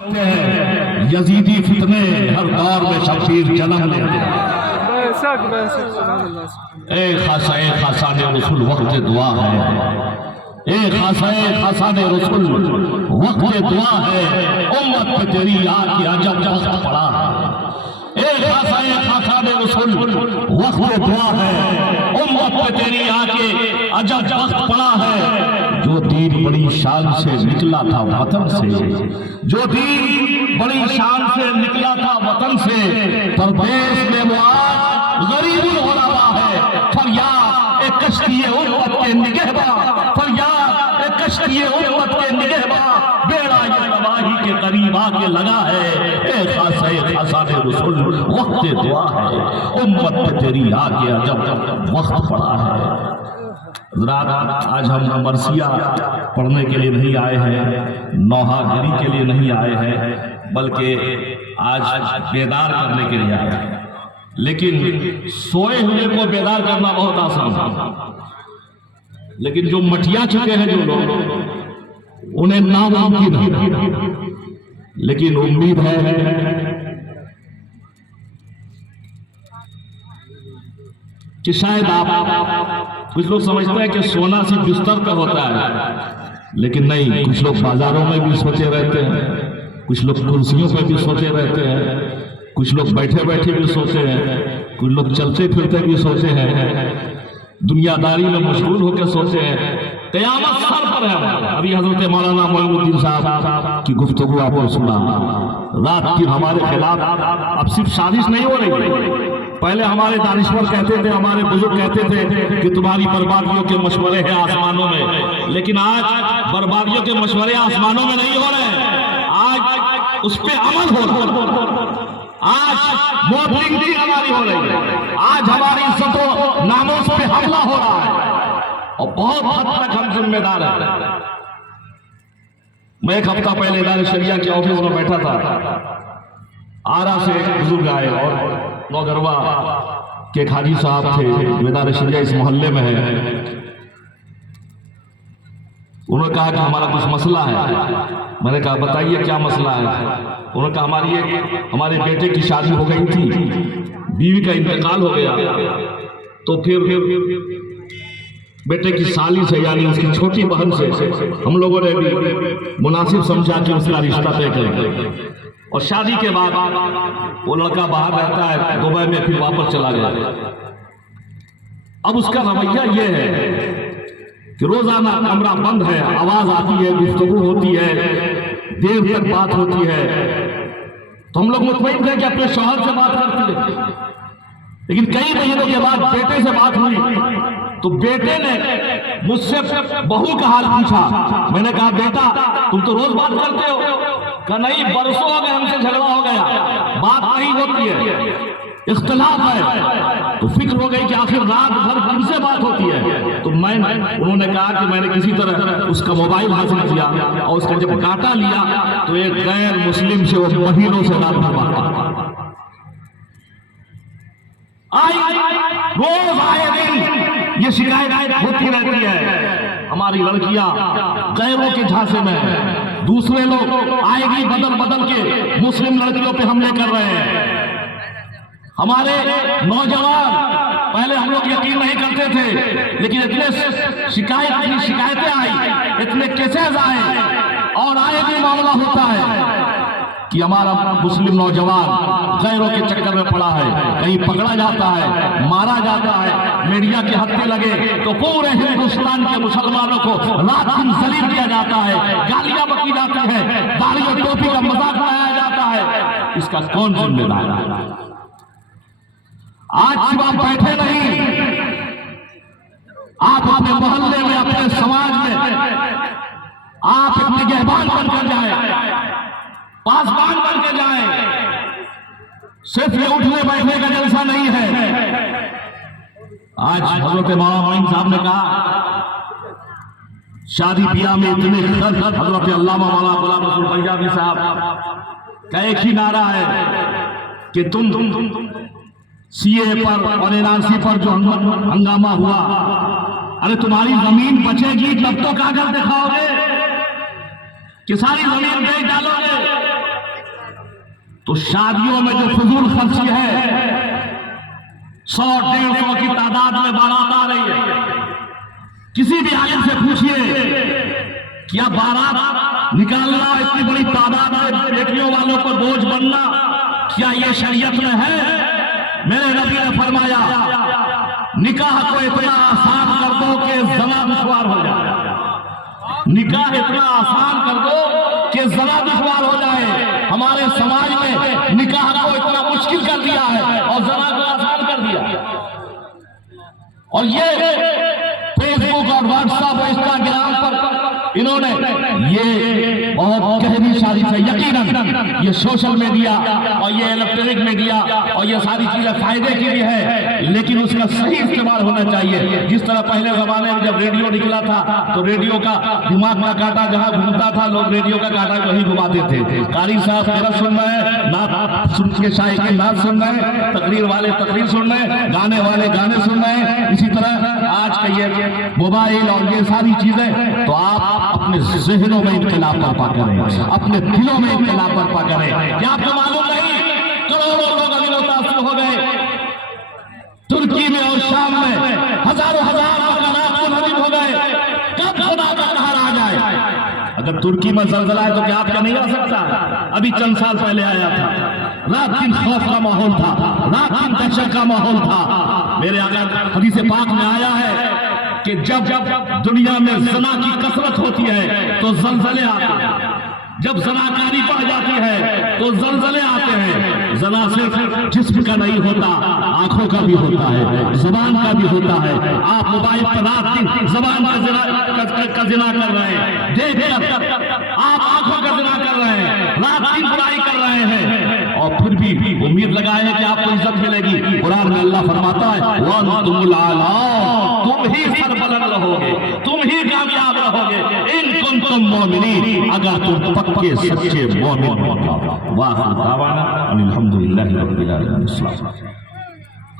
Yazidi फितने हर दौर में शमशीर जन्म लेते हैं। ए खासा ने रसूल वक्त दुआ है, ए खासा ने रसूल वक्त दुआ है, उम्मत पे तेरी याद की अजब वक्त पड़ा है। ए खासा ने रसूल वक्त दुआ है, उम्मत पे तेरी याद के अजब वक्त पड़ा है। जो दीन बड़ी शान से निकला था वतन से, जो दीन बड़ी शान से निकला था वतन से, परदेश में वो आज गरीब हो रहा है। फरियाद एक कश्ती उम्मत के निगहबा, फरियाद एक कश्ती उम्मत के निगहबा, बेड़ा ये तबाही के करीब आके लगा है। ए खासा ने रसूल वक्त दुआ है, उम्मत पे तेरी आके अजब वक्त पड़ा है। आज हम मरसिया पढ़ने के लिए नहीं आए हैं, नौहागिरी के लिए नहीं आए हैं, बल्कि आज बेदार करने के लिए आए हैं। लेकिन सोए हुए को बेदार करना बहुत आसान है, लेकिन जो मटिया चुके हैं जो लोग, उन्हें नामुमकिन है। लेकिन उम्मीद है कि शायद आप कुछ लोग समझते हैं कि सोना सिर्फ बिस्तर पर होता है, लेकिन नहीं। कुछ लोग बाजारों में भी सोते रहते हैं, कुछ लोग कुर्सियों पर भी सोते रहते हैं, कुछ लोग बैठे बैठे भी सोते हैं, कुछ लोग चलते फिरते भी सोते हैं, दुनियादारी में मशगूल होकर सोते हैं। क़यामत सर पर है। अभी हजरत मौलाना मोइनुद्दीन साहब की गुफ्तगू आपको सुना, रात की हमारे खिलाफ अब सिर्फ साजिश नहीं हो रही। पहले हमारे दानिश्वर कहते थे, हमारे बुजुर्ग कहते थे कि तुम्हारी बर्बादियों के मशवरे हैं आसमानों में, लेकिन आज बर्बादियों के मशवरे आसमानों में नहीं हो रहे हैं, आज उस पर अमल हो रहा है। आज मॉडलिंग भी हमारी हो रही है, आज हमारी इज्जतों नामों पे हमला हो रहा है, और बहुत हद तक हम जिम्मेदार हैं। मैं एक हफ्ता पहले इदारे शरिया के ऑफिस में बैठा था, आरा से एक बुजुर्ग आए और नौगरवा के हाजी साहब थे, इदारे शरिया इस मोहल्ले में है। उन्होंने कहा कि हमारा कुछ मसला है। मैंने कहा बताइए क्या मसला है। उन्होंने कहा हमारे बेटे की शादी हो गई थी, बीवी का इंतकाल हो गया, तो फिर बेटे की साली से यानी उसकी छोटी बहन से हम लोगों ने भी मुनासिब समझा कि उसका रिश्ता तय करेंगे। और शादी के बाद वो लड़का बाहर रहता है दुबई में, फिर वापस चला गया। अब उसका रवैया ये है कि रोजाना कमरा बंद है, आवाज आती है, गुफ्तगू होती है, देर तक बात होती है, तो हम लोग मुतमईन थे कि अपने शौहर से बात करती है। लेकिन कई महीनों के बाद बेटे से बात हुई, तो बेटे ने मुझसे बहू का हाल पूछा। मैंने कहा बेटा तुम तो रोज बात करते हो। कहा नहीं, बरसों हो गए हमसे झगड़ा हो गया, बात नहीं होती है, इख्तिलाफ है। तो फिक्र हो गई कि आखिर रात भर किनसे बात होती है। तो उन्होंने कहा कि मैंने किसी तरह उसका मोबाइल हासिल किया, और उसका जब काटा लिया तो एक गैर मुस्लिम से वो महीनों से रात भर बात करता। रोज आए दिन ये शिकायत होती रहती है। हमारी लड़कियां गैरों के झांसे में, दूसरे लोग आएगी बदल के मुस्लिम लड़कियों पे हमले कर रहे हैं। हमारे नौजवान, पहले हम लोग यकीन नहीं करते थे, लेकिन इतनी शिकायतें आई, इतने केसेस आए, और आए भी मामला होता है कि हमारा मुस्लिम नौजवान गैरों के चक्कर में पड़ा है, कहीं पकड़ा जाता है, मारा जाता है, मीडिया के हत्थे लगे तो पूरे हिंदुस्तान के मुसलमानों को रात दिन जलील किया जाता है, गालियां बकी जाती है, दाढ़ी और टोपी का मजाक बनाया जाता है। इसका कौन जिम्मेदार है? आज सिर्फ आप बैठे नहीं, आप अपने मोहल्ले में, अपने समाज में आप एक निगहबान बनकर जाए, पासबान बनकर जाए। सिर्फ ये उठने बैठने का जलसा नहीं है। आज हजरत मौलाना मोइन साहब ने कहा शादी ब्याह में इतने खर्च, हजरत अल्लामा मौलाना गुलाम रसूल पंजाबी साहब का एक ही नारा है कि तुम सीए पर और एनआरसी पर जो हंगामा हुआ, अरे तुम्हारी जमीन बचेगी तब तो कागज दिखाओगे कि सारी जमीन बेच डालोगे। तो शादियों में जो फजूल खर्ची है 100-150 की तादाद में बारात आ रही है। किसी भी आलिम से पूछिए क्या बारात निकालना इतनी बड़ी तादाद में बेटियों वालों पर बोझ बनना क्या ये शरीयत में है? मेरे नबी ने फरमाया निकाह को इतना आसान कर दो कि ज़ना दुश्वार हो जाए। निकाह इतना आसान कर दो कि ज़ना दुश्वार हो जाए। हमारे समाज में निकाह को इतना मुश्किल कर दिया है और ज़ना को आसान कर दिया। और ये फेसबुक और व्हाट्सएप और इंस्टाग्राम पर इन्होंने ये बहुत गहरी साजिश है। यकीनन ये सोशल मीडिया और ये इलेक्ट्रॉनिक मीडिया और ये सारी चीजें फायदे की भी है, लेकिन उसका सही इस्तेमाल होना चाहिए। जिस तरह पहले जमाने में जब रेडियो निकला था तो रेडियो का दिमाग का कांटा जहां घूमता था लोग रेडियो का कांटा वहीं घुमाते थे। कारी साहब मेरा सुन रहे हैं, नात सुन के शायद की नात सुन रहे हैं, तकरीर वाले तकरीर सुन रहे हैं, गाने वाले गाने सुन रहे हैं। इसी तरह आज का ये मोबाइल और ये सारी चीजें, तो आप अपने ज़हनों में इनकलाब बर्पा करें, अपने दिलों में इनकलाब बर्पा करें। क्या आपको मालूम नहीं करोड़ों लोग अभी मुतासिर हो गए तुर्की में और शाम में, हजारों हजार मकानात मुनहदिम हो गए। कब खुदा का कहर आ जाए? अगर तुर्की में ज़लज़ला है तो क्या आपका नहीं आ सकता? अभी चंद साल पहले आया था, रात दिन खौफ का माहौल था, रात दिन दहशत का माहौल था। मेरे आका हदीस पाक में आया है कि जब दुनिया में ज़ना की कसरत होती है तो ज़लज़ले आते हैं, जब ज़नाकारी बढ़ जाती है तो ज़लज़ले आते हैं। ज़ना सिर्फ जिस्म का नहीं होता, आंखों का भी होता है, ज़बान का भी होता है। आप मोबाइल पर रात दिन ज़बान का ज़िना कर रहे हैं, देख आप आंखों का ज़िना कर रहे हैं, रात दिन बुराई कर रहे हैं, और फिर भी उम्मीद लगाए हैं कि आपको इज्जत मिलेगी। कुरान में अल्लाह फरमाता है वअंतुमुल आला, तुम ही सरबलंद रहोगे, तुम ही कामयाब रहोगे इन कुंतुम मोमिनीन, अगर तुम पक्के सच्चे मोमिन हो। वाह दावाना अल्हम्दुलिल्लाहि रब्बिल आलमीन।